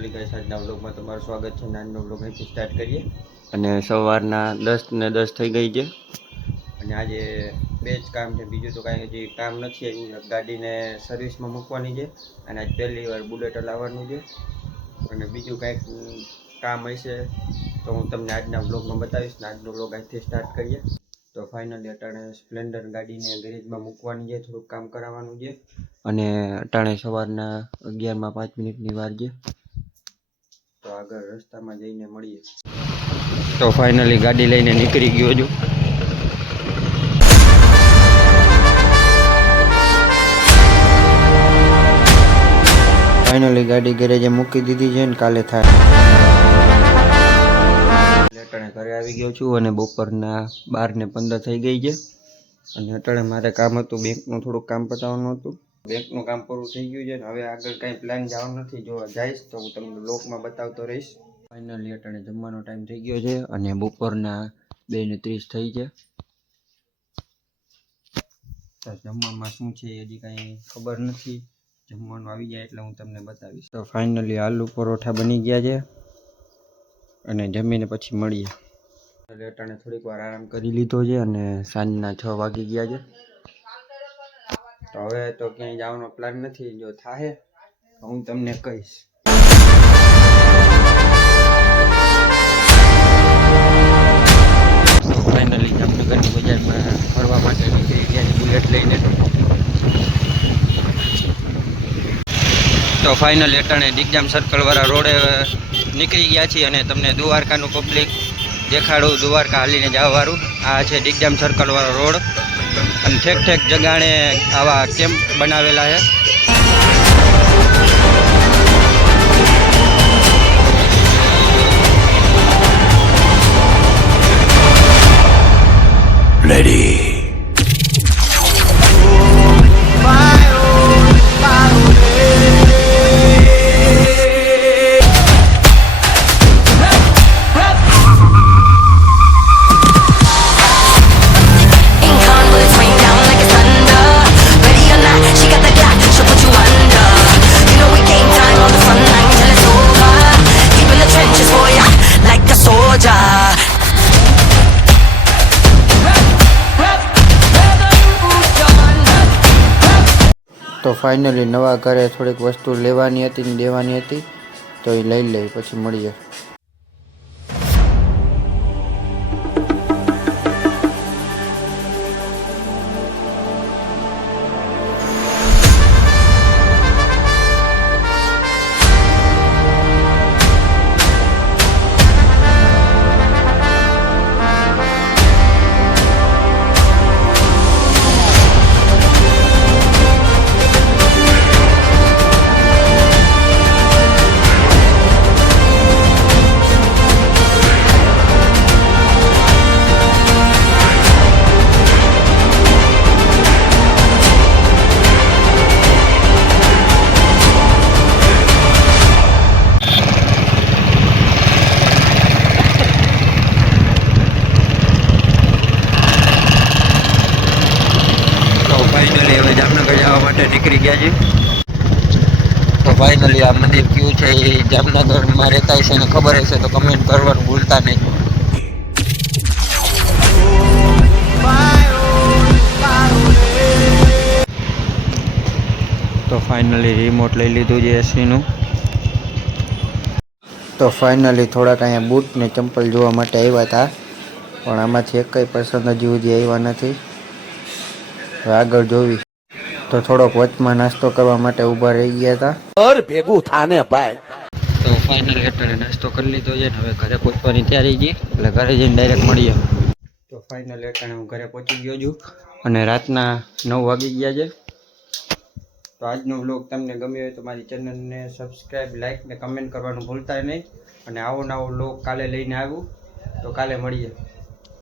Finally guys આજના વ્લોગમાં તમારું સ્વાગત છે. આજનો વ્લોગ અહીંથી સ્ટાર્ટ કરીએ અને સવારના 10:10 થઈ ગઈ છે અને આજે બે જ કામ છે, બીજું તો કાંઈ હજી કામ નથી આવ્યું. ગાડીને સર્વિસમાં મૂકવાની છે અને આજ પહેલી વાર બુલેટ લાવવાનું છે અને બીજું કાંઈક કામ હશે તો હું તમને આજના વ્લોગમાં બતાવીશ. ને આજનો વ્લોગ અહીંથી સ્ટાર્ટ કરીએ. તો ફાઇનલી અટાણે સ્પ્લેન્ડર ગાડીને ગેરેજમાં મૂકવાની છે, થોડુંક કામ કરાવવાનું છે અને અટાણે સવારના 11:05 વાર છે. તો આગળ રસ્તામાં જઈને મળીએ. તો ફાઇનલી ગાડી લઈને નીકળી ગયો છું. ફાઇનલી ગાડી ગેરેજે મૂકી દીધી છે ને કાલે થાય. અટાણે ઘરે આવી ગયો છું અને બપોરના 12:15 થઈ ગઈ છે અને અટાણે મારે કામ હતું, બેંકનું થોડુંક કામ પતાવવાનું હતું. બેંકનું કામ પૂરું થઈ ગયું છે ને હવે આગળ કાંઈ પ્લાન જવાનું નથી. જો જઈશ તો હું તમને બ્લોગમાં બતાવતો રહીશ. ફાઇનલી અટાણે જમવાનો ટાઈમ થઈ ગયો છે અને બપોરના 2:30 થઈ છે. તો જમવામાં શું છે હજી કાંઈ ખબર નથી. જમવાનું આવી જાય એટલે હું તમને બતાવીશ. તો ફાઇનલી આલુ પરોઠા બની ગયા છે અને જમીને પછી મળીએ. અટાણે થોડીક વાર આરામ કરી લીધો છે અને સાંજના 6 વાગી ગયા છે. તો હવે તો ક્યાંય જવાનો પ્લાન નથી. જો થાય તો હું તમને કહીશ. તો ફાઇનલી જામનગરની બજારમાં ફરવા માટે નીકળી ગયા બુલેટ લઈને. તો ફાઇનલી અટાણે દિગ્જામ સર્કલ વાળા રોડે નીકળી ગયા છીએ અને તમને દ્વારકાનું પબ્લિક દેખાડું. દ્વારકા હાલીને જવાવાળું આ છે દિગ્જામ સર્કલ વાળો રોડ અને ઠેક જગાણે આવા કેમ્પ બનાવેલા છે. રેડી તો ફાઇનલી નવા ઘરે થોડીક વસ્તુ લેવાની હતી ને દેવાની હતી તો એ લઈ લઈ પછી મળીએ. જામનગર જવા માટે નીકળી ગયા છે. તો ફાઇનલી આ મંદિર કયું છે એ જામનગરમાં રહેતા હશે ને ખબર હશે તો કમેન્ટ કરવાનું ભૂલતા નહીં. તો ફાઇનલી રિમોટ લઈ લીધું છે એસીનું. તો ફાઇનલી થોડાક અહીંયા બૂટ ને ચંપલ જોવા માટે આવ્યા હતા પણ આમાંથી એક કંઈ પસંદ હજી સુધી આવ્યા નથી. આગળ જોવી તો થોડોક વચમાં નાસ્તો કરવા માટે ઊભા રહી ગયા હતા. ભેગું થાને ભાઈ. તો ફાઇનલી અત્યારે નાસ્તો કરી લીધો છે ને હવે ઘરે પહોંચવાની તૈયારી છે એટલે ઘરે જઈને ડાયરેક્ટ મળીએ. તો ફાઇનલી અત્યારે હું ઘરે પહોંચી ગયો છું અને રાતના 9 વાગી ગયા છે. તો આજનો વ્લોગ તમને ગમ્યો હોય તો મારી ચેનલને સબસ્ક્રાઈબ, લાઈક ને કમેન્ટ કરવાનું ભૂલતા નહીં અને આવો નવો વ્લોગ કાલે લઈને આવું. તો કાલે મળીએ.